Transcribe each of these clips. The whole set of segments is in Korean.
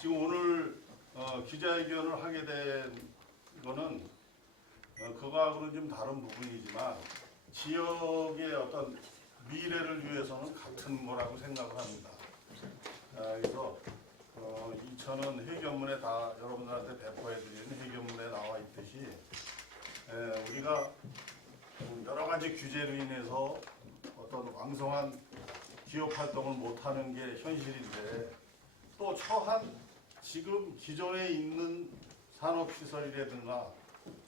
지금 오늘 어, 기자회견을 하게 된 거는 어, 그거하고는 좀 다른 부분이지만 지역의 어떤 미래를 위해서는 같은 거라고 생각을 합니다. 아, 그래서 어, 이천은 회견문에 다 여러분들한테 배포해드리는 회견문에 나와 있듯이 에, 우리가 음, 여러 가지 규제로 인해서 어떤 왕성한 기업 활동을 못하는 게 현실인데 또 처한 지금 기존에 있는 산업시설이라든가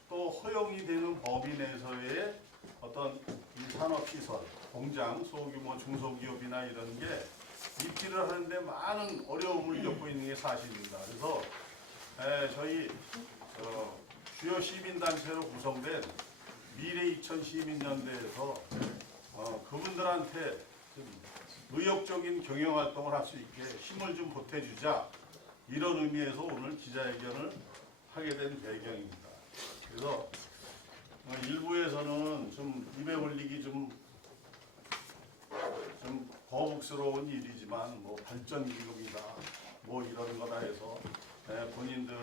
또 허용이 되는 법인 내에서의 어떤 이 산업시설, 공장, 소규모 중소기업이나 이런 게 입지를 하는데 많은 어려움을 겪고 있는 게 사실입니다. 그래서 에, 저희 어, 주요 시민단체로 구성된 미래 2000 시민연대에서 어, 그분들한테 좀 의욕적인 경영 활동을 할 수 있게 힘을 좀 보태주자 이런 의미에서 오늘 기자회견을 하게 된 배경입니다. 그래서 어, 일부에서는 좀 입에 올리기 좀, 좀 거북스러운 일이지만 뭐 발전기금이다 뭐 이런 거다 해서 에, 본인들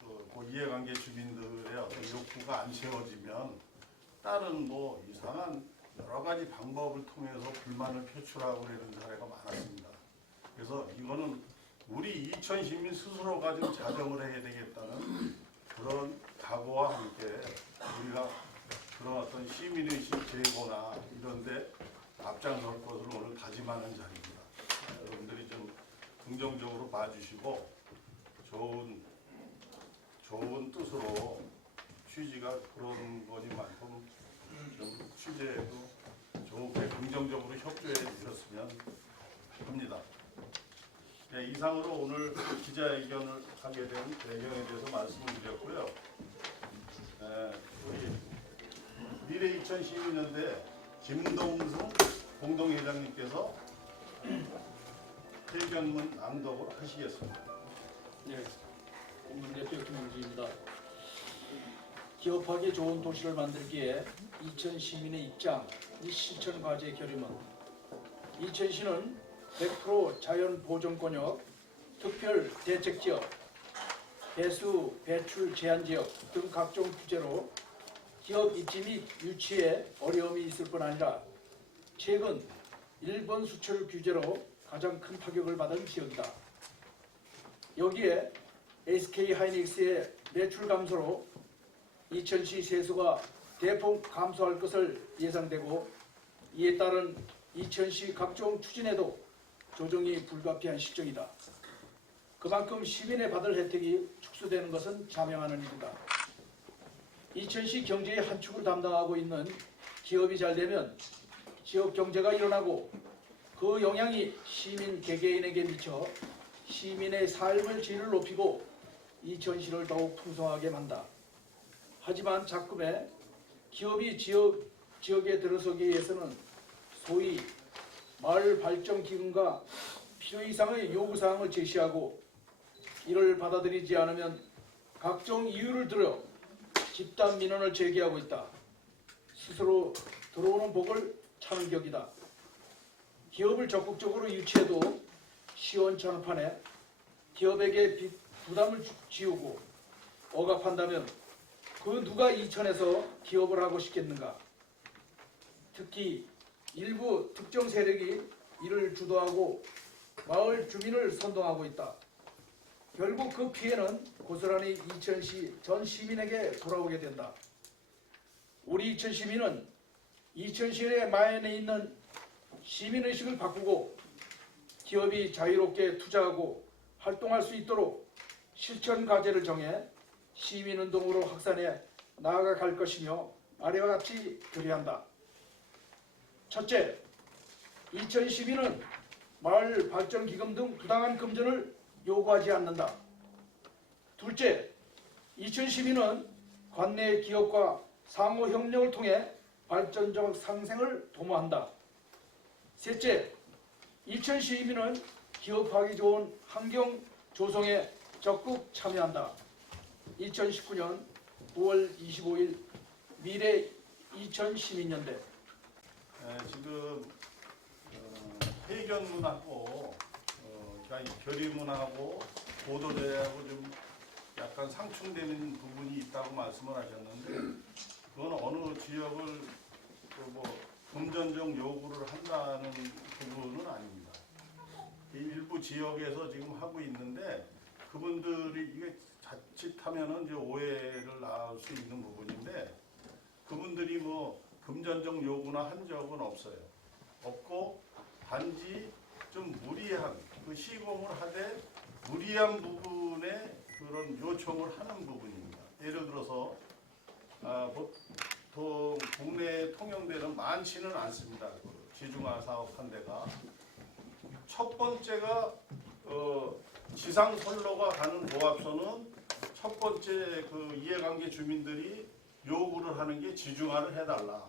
그, 그 이해관계 주민들의 어떤 욕구가 안 채워지면 다른 뭐 이상한 여러 가지 방법을 통해서 불만을 표출하고 그러는 사례가 많았습니다. 그래서 이거는 우리 이천 시민 스스로가 좀 자정을 해야 되겠다는 그런 각오와 함께 우리가 그런 어떤 시민의식 제고나 이런데 앞장설 것을 오늘 다짐하는 자리입니다. 여러분들이 좀 긍정적으로 봐주시고 좋은 좋은 뜻으로 취지가 그런 거니만큼 좀 취재에도 좋게 긍정적으로 협조해 주셨으면 합니다. 네, 이상으로 오늘 기자회견을 하게 된 배경에 대해서 말씀을 드렸고요. 네, 우리 미래 2000 시민연대 김동승 공동회장님께서 회견문 낭독을 하시겠습니다. 네, 공동대표 김용지입니다. 기업하기 좋은 도시를 만들기에 이천 시민의 입장, 이 실천 과제 결의문. 이천시는 100% 자연 보존권역, 특별 대책 지역, 배수 배출 제한 지역 등 각종 규제로 기업 입지 및 유치에 어려움이 있을 뿐 아니라 최근 일본 수출 규제로 가장 큰 타격을 받은 지역이다. 여기에 SK 하이닉스의 매출 감소로 이천시 세수가 대폭 감소할 것을 예상되고 이에 따른 이천시 각종 추진에도 조정이 불가피한 실정이다. 그만큼 시민의 받을 혜택이 축소되는 것은 자명하는 일이다. 이천시 경제의 한 축을 담당하고 있는 기업이 잘 되면 지역 경제가 일어나고 그 영향이 시민 개개인에게 미쳐 시민의 삶의 질을 높이고 이천시를 더욱 풍성하게 만다. 하지만 자금에 기업이 지역, 지역에 들어서기 위해서는 소위 마을 발전 기금과 필요 이상의 요구 사항을 제시하고 이를 받아들이지 않으면 각종 이유를 들어 집단 민원을 제기하고 있다. 스스로 들어오는 복을 차는 격이다. 기업을 적극적으로 유치해도 시원찮판에 기업에게 빚, 부담을 주- 지우고 억압한다면 그 누가 이천에서 기업을 하고 싶겠는가? 특히 일부 특정 세력이 이를 주도하고 마을 주민을 선동하고 있다. 결국 그 피해는 고스란히 이천시 전 시민에게 돌아오게 된다. 우리 이천 시민은 이천시의 마연에 있는 시민의식을 바꾸고 기업이 자유롭게 투자하고 활동할 수 있도록 실천 과제를 정해 시민운동으로 확산해 나아갈 것이며 아래와 같이 결의한다. 첫째, 2012는 마을 발전 기금 등 부당한 금전을 요구하지 않는다. 둘째, 2012는 관내 기업과 상호 협력을 통해 발전적 상생을 도모한다. 셋째, 이천시 시민은 기업하기 좋은 환경 조성에 적극 참여한다. 2019년 9월 25일 미래 20시민연대 에, 지금 어, 회견문하고 어, 결의문하고 보도대하고 좀 약간 상충되는 부분이 있다고 말씀을 하셨는데 그건 어느 지역을 그뭐 금전적 요구를 한다는 부분은 아닙니다. 이 일부 지역에서 지금 하고 있는데 그분들이 이게 자칫하면은 이제 오해를 낳을 수 있는 부분인데 그분들이 뭐 금전적 요구나 한 적은 없어요. 없고 단지 좀 무리한 그 시공을 하되 무리한 부분에 그런 요청을 하는 부분입니다. 예를 들어서 아, 보통 국내에 통용되는 많지는 않습니다. 그 지중화 사업한 데가 첫 번째가 어, 지상 선로가 가는 모압소는 첫 번째 그 이해관계 주민들이 요구를 하는 게 지중화를 해달라.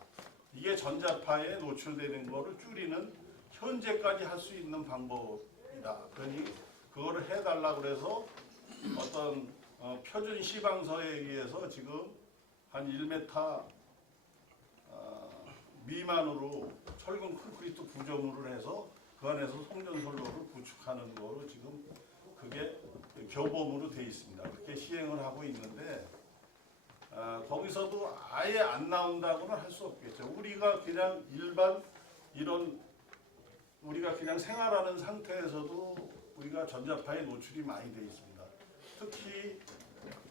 이게 전자파에 노출되는 거를 줄이는 현재까지 할 수 있는 방법이다. 그러니 그거를 해달라 그래서 어떤 어, 표준 시방서에 의해서 지금 한 1m 어, 미만으로 철근 콘크리트 구조물을 해서 그 안에서 송전선로를 구축하는 거로 지금 그게 교범으로 돼 있습니다. 그렇게 시행을 하고 있는데 아, 거기서도 아예 안 나온다고는 할 수 없겠죠. 우리가 그냥 일반 이런 우리가 그냥 생활하는 상태에서도 우리가 전자파에 노출이 많이 돼 있습니다. 특히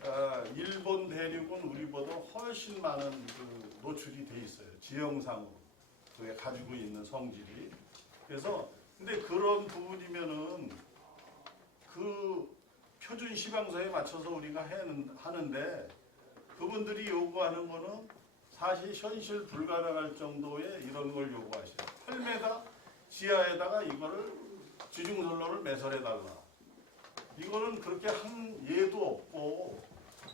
아, 일본 대륙은 우리보다 훨씬 많은 그 노출이 돼 있어요. 지형상으로 그게 가지고 있는 성질이. 그래서 근데 그런 부분이면은 그 표준 시방서에 맞춰서 우리가 하는데 그분들이 요구하는 거는 사실 현실 불가능할 정도의 이런 걸 요구하시요 8m 지하에다가 이거를 지중선로를 매설해달라. 이거는 그렇게 한 예도 없고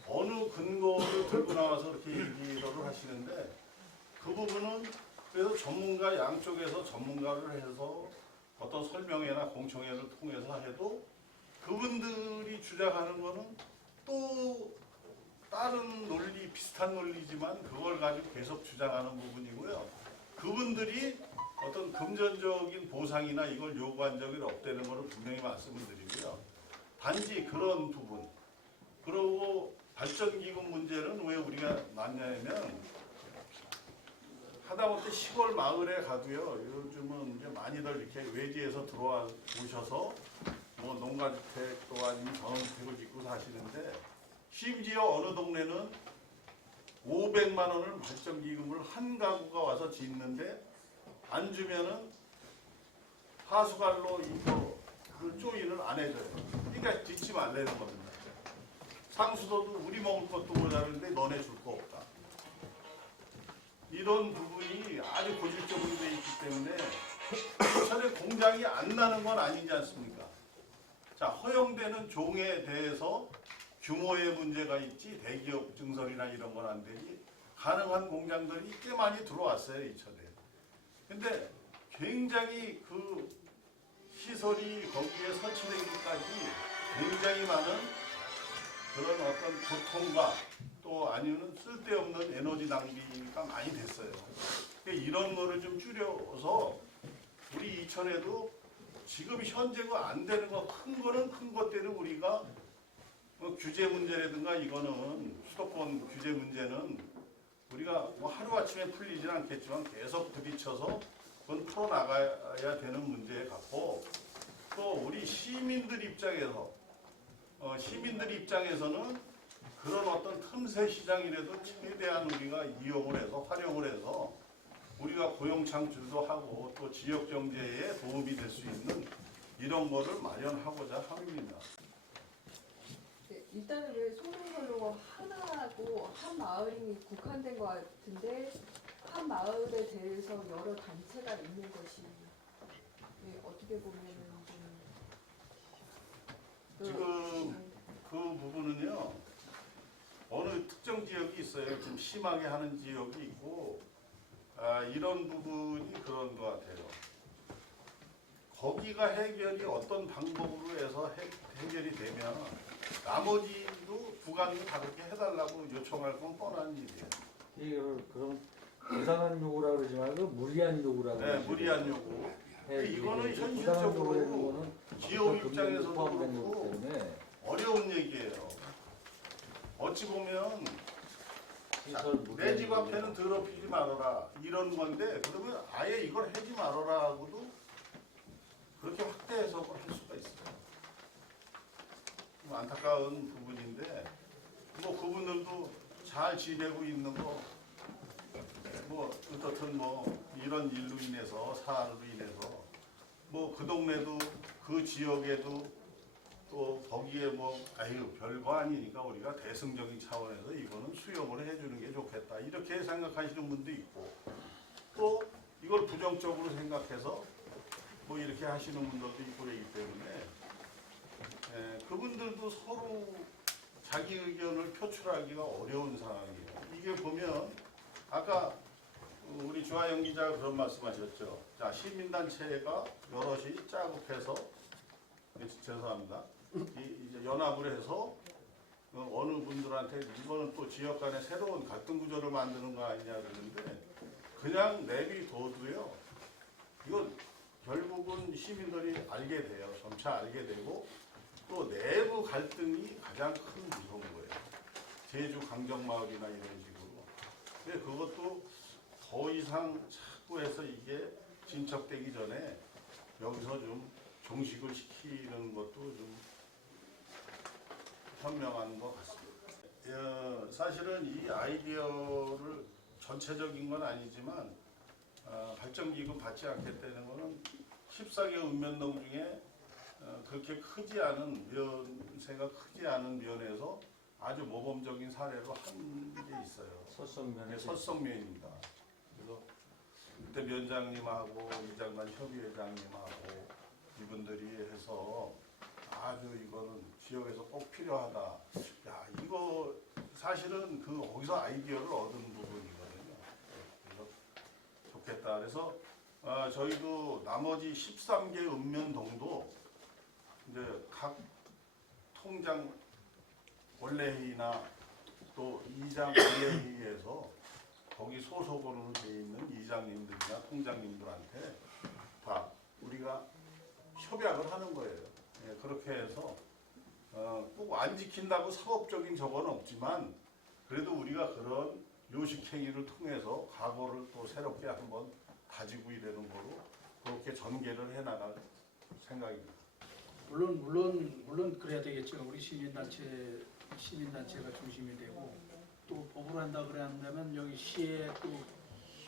어느 근거를 들고 나와서 이렇게 얘기를 하시는데 그 부분은 그래서 전문가 양쪽에서 전문가를 해서 어떤 설명회나 공청회를 통해서 해도 그분들이 주장하는 거는 또 다른 논리 비슷한 논리지만 그걸 가지고 계속 주장하는 부분이고요. 그분들이 어떤 금전적인 보상이나 이걸 요구한 적이 없다는 것을 분명히 말씀을 드리고요. 단지 그런 부분 그리고 발전기금 문제는 왜 우리가 많냐면 하다못해 시골 마을에 가도요. 요즘은 이제 많이들 이렇게 외지에서 들어와 오셔서 뭐 농가주택 또 아니면 전원주택을 짓고 사시는데 심지어 어느 동네는 500만 원을 발전기금을 한 가구가 와서 짓는데 안 주면은 하수관로 이거 그 조인을 안 해줘요. 그러니까 짓지 말라는 겁니다. 상수도도 우리 먹을 것도 모자른데 너네 줄 거 없다. 이런 부분이 아주 고질적으로 돼 있기 때문에 전에 공장이 안 나는 건 아니지 않습니까? 자 허용되는 종에 대해서 규모의 문제가 있지 대기업 증설이나 이런 건 안 되지 가능한 공장들이 꽤 많이 들어왔어요 이천에. 근데 굉장히 그 시설이 거기에 설치되기까지 굉장히 많은 그런 어떤 고통과 또 아니면 쓸데없는 에너지 낭비가 많이 됐어요. 이런 거를 좀 줄여서 우리 이천에도 지금 현재가 안 되는 거 큰 거는 큰 것들은 우리가 뭐 규제 문제라든가 이거는 수도권 규제 문제는 우리가 뭐 하루아침에 풀리지는 않겠지만 계속 부딪혀서 그건 풀어나가야 되는 문제 같고 또 우리 시민들 입장에서 어, 시민들 입장에서는 그런 어떤 틈새 시장이라도 최대한 우리가 이용을 해서 활용을 해서 우리가 고용 창출도 하고 또 지역 경제에 도움이 될 수 있는 이런 거를 마련하고자 함입니다. 네, 일단은 왜 소동선로가 하나고 한 마을이 국한된 것 같은데 한 마을에 대해서 여러 단체가 있는 것이 네, 어떻게 보면은 좀 그- 지금 그 부분은요 어느 특정 지역이 있어요 좀 심하게 하는 지역이 있고 아, 이런 부분이 그런 것 같아요. 거기가 해결이 어떤 방법으로 해서 해, 해결이 되면 나머지도 구간도 다 그렇게 해달라고 요청할 건 뻔한 일이에요. 이걸 그럼 부당한 요구라 그러지 말고 무리한 요구라 네, 그러지. 무리한 요구. 네, 이거는 이게 현실적으로 거는 기업 어떤 입장에서도 포함된 그렇고 거기 때문에 어려운 얘기예요. 어찌 보면 내 집 앞에는 더럽히지 말아라 이런 건데 그러면 아예 이걸 하지 말아라 하고도 그렇게 확대 해석을 할 수가 있어요. 좀 안타까운 부분인데 뭐 그분들도 잘 지내고 있는 거 뭐 어떻든 뭐 이런 일로 인해서 사안으로 인해서 뭐 그 동네도 그 지역에도 또 거기에 뭐 아유 별거 아니니까 우리가 대승적인 차원에서 이거는 수용을 해주는 게 좋겠다. 이렇게 생각하시는 분도 있고 또 이걸 부정적으로 생각해서 뭐 이렇게 하시는 분들도 있고 그러기 때문에 에, 그분들도 서로 자기 의견을 표출하기가 어려운 상황이에요. 이게 보면 아까 우리 주하영 기자가 그런 말씀하셨죠. 자 시민단체가 여럿이 짜국해서 예, 죄송합니다. 이- 이제 연합을 해서 어, 어느 분들한테 이거는 또 지역 간의 새로운 갈등 구조를 만드는 거 아니냐 그러는데 그냥 내비둬도요. 이건 결국은 시민들이 알게 돼요. 점차 알게 되고 또 내부 갈등이 가장 큰 무서운 거예요. 제주 강정마을이나 이런 식으로. 근데 그것도 더 이상 자꾸 해서 이게 진척되기 전에 여기서 좀 종식을 시키는 것도 좀 현명한 것 같습니다. 어, 사실은 이 아이디어를 전체적인 건 아니지만 어, 발전기금 받지 않겠다는 거는 14개 읍면동 중에 어, 그렇게 크지 않은 면세가 크지 않은 면에서 아주 모범적인 사례로 한 게 있어요. 설성면에 네, 설성면입니다. 그래서 그때 면장님하고 이장관 협의회장님하고 이분들이 해서 아주 이거는 지역에서 꼭 필요하다. 야 이거 사실은 그 거기서 아이디어를 얻은 부분이거든요. 그래서 좋겠다. 그래서 아, 저희도 나머지 13개 읍면동도 이제 각 통장 원래회의나 또 이장 원래회의에서 거기 소속으로 돼 있는 이장님들이나 통장님들한테 다 우리가 협약을 하는 거예요. 예, 그렇게 해서 어, 꼭 안 지킨다고 사법적인 저건 없지만 그래도 우리가 그런 요식행위를 통해서 과거를 또 새롭게 한번 다지고 이러는 거로 그렇게 전개를 해나갈 생각입니다. 물론 물론 물론 그래야 되겠죠. 우리 시민단체 시민단체가 중심이 되고 또 법으로 한다 그러면 여기 시에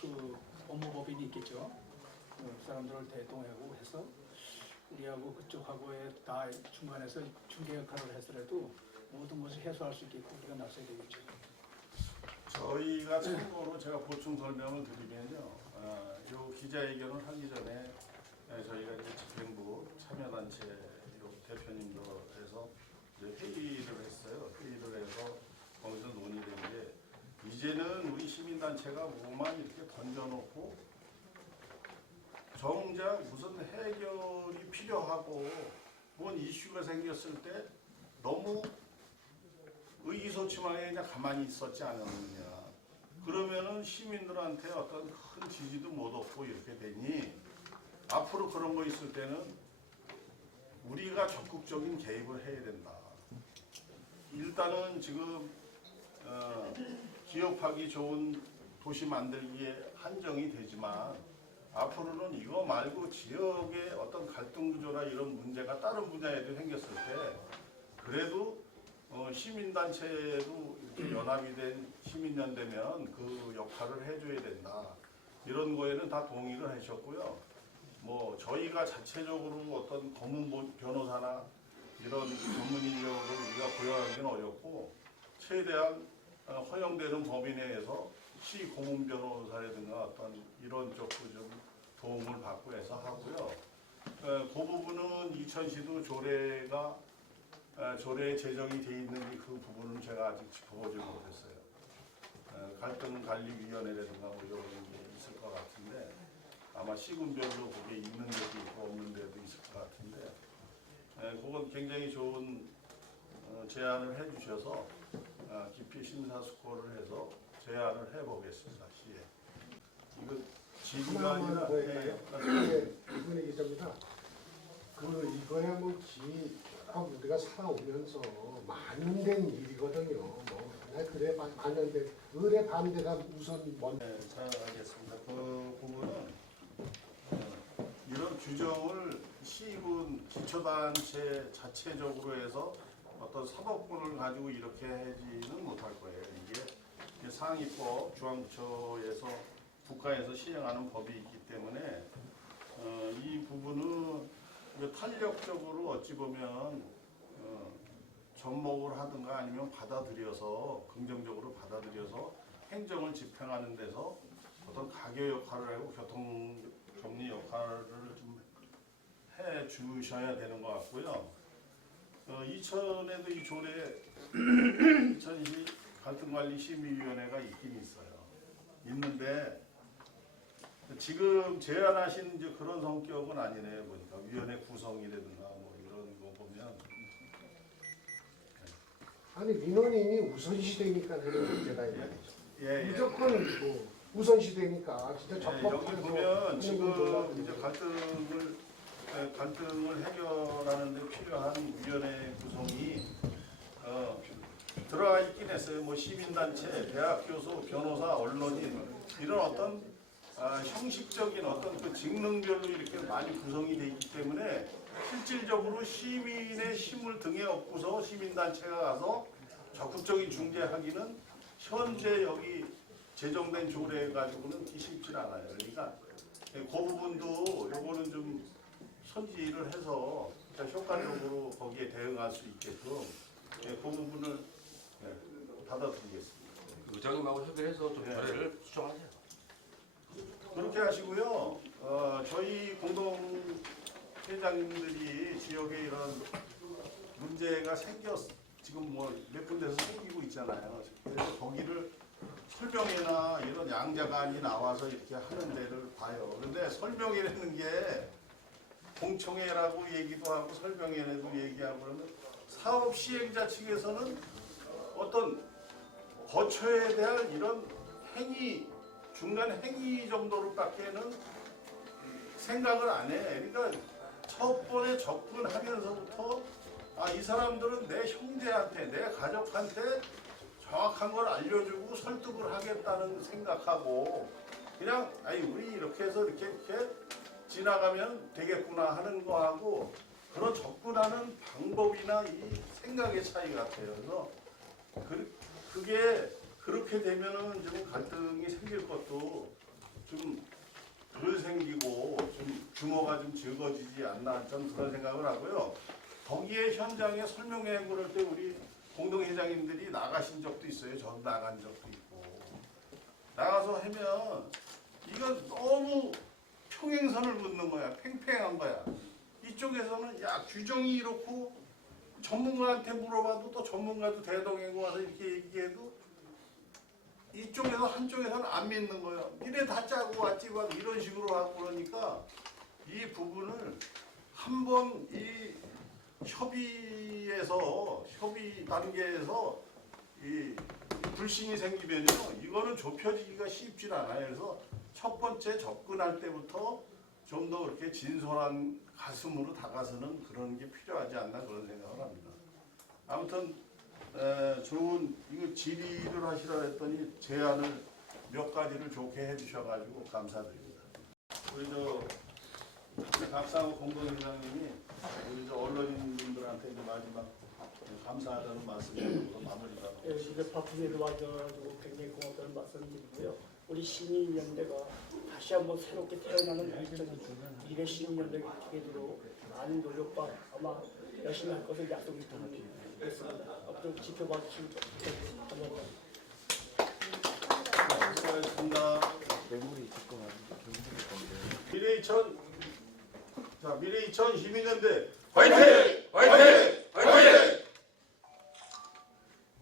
또그 법무법인이 있겠죠. 그 사람들을 대동하고 해서 우리하고 그쪽하고의 다 중간에서 중개 역할을 해서라도 모든 것을 해소할 수 있게끔 우리가 나서야 되겠죠. 저희가 참고로 제가 보충 설명을 드리면요. 어, 요 기자회견을 하기 전에 예, 저희가 이제 집행부 참여단체 요 대표님도 해서 이제 회의를 했어요. 회의를 해서 거기서 논의된 게 이제는 우리 시민단체가 뭐만 이렇게 던져놓고 정작 무슨 해결이 필요하고 뭔 이슈가 생겼을 때 너무 의기소침하게 그냥 가만히 있었지 않았느냐. 그러면은 시민들한테 어떤 큰 지지도 못 얻고 이렇게 되니 앞으로 그런 거 있을 때는 우리가 적극적인 개입을 해야 된다. 일단은 지금 어, 기업하기 좋은 도시 만들기에 한정이 되지만 앞으로는 이거 말고 지역의 어떤 갈등 구조나 이런 문제가 다른 분야에도 생겼을 때 그래도 어, 시민단체도 이렇게 연합이 된 시민연대면 그 역할을 해줘야 된다. 이런 거에는 다 동의를 하셨고요. 뭐 저희가 자체적으로 어떤 검은 보- 변호사나 이런 전문 인력을 우리가 고용하기는 어렵고 최대한 어, 허용되는 범위 내에서 시 고문 변호사라든가 어떤 이런 쪽도 좀 도움을 받고 해서 하고요. 어, 그 부분은 이천시도 조례가 어, 조례 제정이 돼 있는지 그 부분은 제가 아직 짚어보지 못했어요. 어, 갈등 관리위원회라든가 뭐 이런 게 있을 것 같고 아마 시군별로 그게 있는 데도 있고 없는 데도 있을 것 같은데 예, 그건 굉장히 좋은 어, 제안을 해주셔서 아, 깊이 심사숙고를 해서 제안을 해보겠습니다. 시에. 이거 지리가 아니라 하나만 더 할까요? 예, 이게 이분의 기자입니다. 그 이거야 뭐지 우리가 살아오면서 만연된 일이거든요. 뭐 그냥 그래 마- 만연된 을의 반대가 우선 먼. 네, 잘 알겠습니다. 그 부분은 어, 이런 규정을 시군 기초단체 자체적으로 해서 어떤 사법권을 가지고 이렇게 하지는 못할 거예요. 이게 상위법 중앙부처에서 국가에서 시행하는 법이 있기 때문에 어, 이 부분은 탄력적으로 어찌 보면 어, 접목을 하든가 아니면 받아들여서 긍정적으로 받아들여서 행정을 집행하는 데서 어떤 가교 역할을 하고 교통 정리 역할을 좀 해 주셔야 되는 것 같고요. 어, 이천에도 이 조례 이천시 갈등관리심의위원회가 있긴 있어요. 있는데 지금 제안하신 이제 그런 성격은 아니네요. 보니까 위원회 구성이라든가 뭐 이런 거 보면 아니 민원인이 우선시되니까 하는 문제가 있는 거죠. 예, 예. 무조건 뭐 우선시되니까 진짜 네, 적법해서 여기 보면 지금 이제 갈등을 네, 갈등을 해결하는 데 필요한 위원회 구성이 어, 들어가 있긴 했어요. 뭐 시민단체, 대학 교수, 변호사, 언론인 이런 어떤 아, 형식적인 어떤 그 직능별로 이렇게 많이 구성이 돼 있기 때문에 실질적으로 시민의 힘을 등에 업고서 시민단체가 가서 적극적인 중재하기는 현재 여기 제정된 조례 가지고는 쉽지 않아요. 그러니까 그 부분도 요거는 좀 선지를 해서 효과적으로 거기에 대응할 수 있게끔 예, 그 부분을 예, 받아들이겠습니다. 의장님하고 협의해서 좀 네. 조례를 수정하세요. 그렇게 하시고요. 어, 저희 공동 회장님들이 지역에 이런 문제가 생겼 지금 뭐 몇 군데서 생기고 있잖아요. 그래서 거기를 설명회나 이런 양자간이 나와서 이렇게 하는 데를 봐요. 그런데 설명회라는 게 공청회라고 얘기도 하고 설명회라도 얘기하고 그러면 사업 시행자 측에서는 어떤 거처에 대한 이런 행위 중간 행위 정도로밖에는 생각을 안 해. 그러니까 첫 번에 접근하면서부터 아, 이 사람들은 내 형제한테, 내 가족한테 정확한 걸 알려주고 설득을 하겠다는 생각하고 그냥 아니 우리 이렇게 해서 이렇게 이렇게 지나가면 되겠구나 하는 거하고 그런 접근하는 방법이나 이 생각의 차이 같아요. 그래서 그, 그게 그렇게 되면은 좀 갈등이 생길 것도 좀 덜 생기고 좀 규모가 좀 적어지지 않나 전 그런 생각을 하고요. 거기에 현장에 설명회 그럴 때 우리 공동회장님들이 나가신 적도 있어요. 전 나간 적도 있고 나가서 하면 이건 너무 평행선을 긋는 거야. 팽팽한 거야. 이쪽에서는 야 규정이 이렇고 전문가한테 물어봐도 또 전문가도 대동하고 와서 이렇게 얘기해도 이쪽에서 한쪽에서는 안 믿는 거예요. 니네 다 짜고 왔지 막 이런 식으로 하고 그러니까 이 부분을 한번 이 협의에서 협의 단계에서 이 불신이 생기면요 이거는 좁혀지기가 쉽지 않아요. 그래서 첫 번째 접근할 때부터 좀더 그렇게 진솔한 가슴으로 다가서는 그런 게 필요하지 않나 그런 생각을 합니다. 아무튼 에, 좋은 이거 질의를 하시라 했더니 제안을 몇 가지를 좋게 해주셔가지고 감사드립니다. 우리 저 박상호 공동회장님이 우리 저 언론인분들한테 이제 마지막 감사하다는 말씀으로 마무리가. 예, 근데 바쁘게 도 와줘가지고 굉장히 고맙다는 말씀 드리고요. 우리 시민연대가 다시 한번 새롭게 태어나는 발전이 미래 시민연대 기계도록 많은 노력과 아마 열심히 할 것을 약속을 드리겠습니다. 앞으로 지켜봐 주시면 좋겠습니다. 감사합니다. 수고하셨습니다. 뇌물이 있을 거 같은데 미래 2000, 자 미래 2000 시민연대 화이팅! 화이팅!